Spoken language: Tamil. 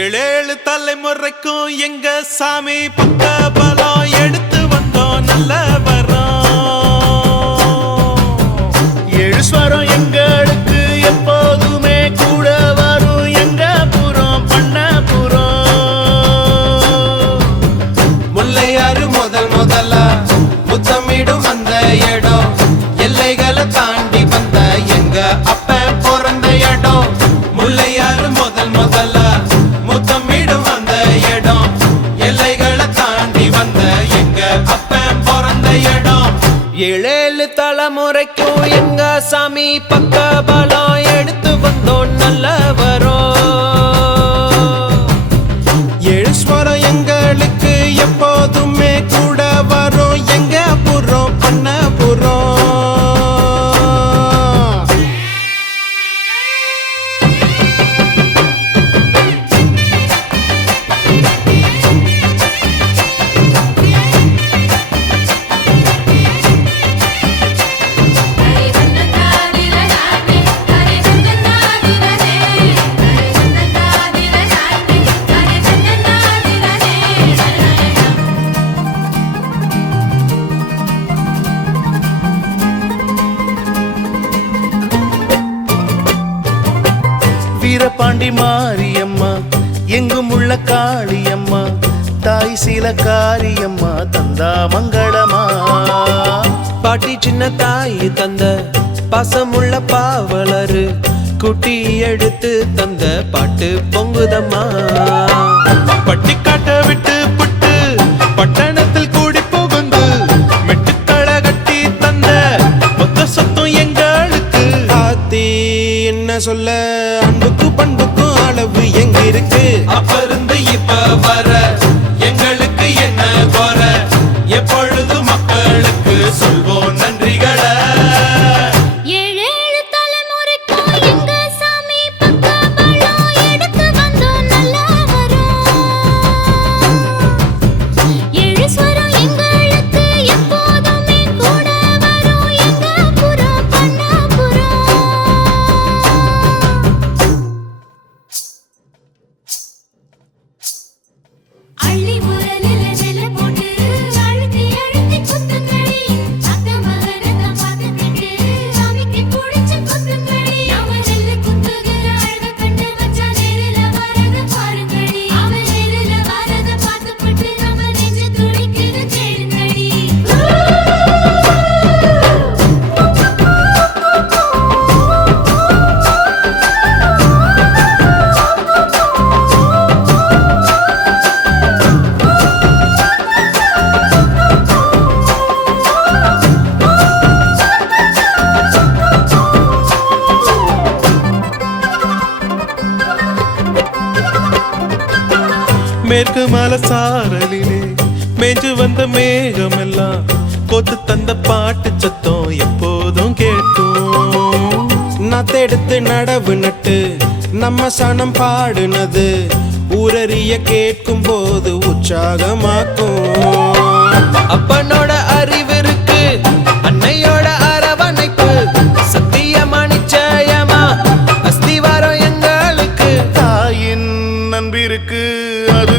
ஏழேழு தலைமுறைக்கும் எங்க சாமி பக்க பலம் எடுத்து வந்தோம் நல்ல வரோம். ஏழு ஸ்வரம் எங்களுக்கு எப்போதுமே கூட வரும் எங்க புறம் பண்ண புறம். முல்லையாறு முதலா முத்தமிடும் அந்த இடம் எல்லைகளை தாண்டி வந்த எங்க அப்ப பிறந்த இடம். முல்லையாறு முதலா முத்தமிடும் அந்த இடம் எல்லைகளை தாண்டி வந்த எங்க அப்ப பிறந்த இடம். ஏழேழு தலைமுறைக்கும் எங்க சாமி பக்க பலம் எடுத்து வந்தோம் நல்ல வரோம். ஏழு ஸ்வரம் எங்களுக்கு எப்போதுமே கூட வரும் எங்க புறம் பண்ண புறம். வீரபாண்டி மாரியம்மா எங்கும் உள்ள காளியம்மா தாய் சீல காரியம்மா தந்தா மங்களமா. பாட்டி சின்ன தாய் தந்த பாசமுள்ள பாவலரு குட்டி எடுத்து தந்த பாட்டு பொங்குதம்மா. பட்டி காட்ட விட்டு புட்டு பட்டணத்தில் கூடி புகுந்து மெட்டுக்களை கட்டி தந்த மொத்த சொத்தும் எங்களுக்கு. ஆத்தி என்ன சொல்ல அன்புக்கு பண்புக்கும் அளவு எங்க இருக்கு. அப்ப இருந்து இப்ப வர எங்களுக்கு என்ன குற எப்பொழுது மக்களுக்கு சொல்வோம் நன்றிகளை. ஏழேழு தலைமுறைக்கும் எங்க சாமி பக்க பலம் எடுத்து வந்தோம் நல்ல வரோம். ஏழு ஸ்வரம் எங்களுக்கு எப்போதுமே கூட வரும் எங்க புறம் பண்ண புறம். அள்ளி உரலில நெல்ல போட்டு அழுத்தி அழுத்தி குத்துங்கடி. அத்த மகனத பார்த்துக்கிட்டு சாமிக்கு புடிச்சு குத்துங்கடி. அவன் நெல்லு குத்துகிற அழக கண்டு மச்சான் நேரில வரத பாருங்கடி. அவன் நேரில வரத பார்த்துக்கிட்டு நம்ம நெஞ்சு துடிக்குது கேளுங்கடி. மேற்கு மலை சாரலிலே மேஞ்சு வந்த மேகம் எல்லாம் கொத்து தந்த பாட்டு சத்தம் எப்போதும் கேட்கும். நத்தெடுத்து நடவு நட்டு நம்ம சனம் பாடுனது ஊரறிய கேட்கும் போது உற்சாகமாக்கும். அப்பனோட அறிவு இருக்கு அன்னையோட அரவணைப்பு சத்தியமா நிச்சயமா அஸ்திவாரம் எங்களுக்கு. தாயின் நம்பிருக்கு அது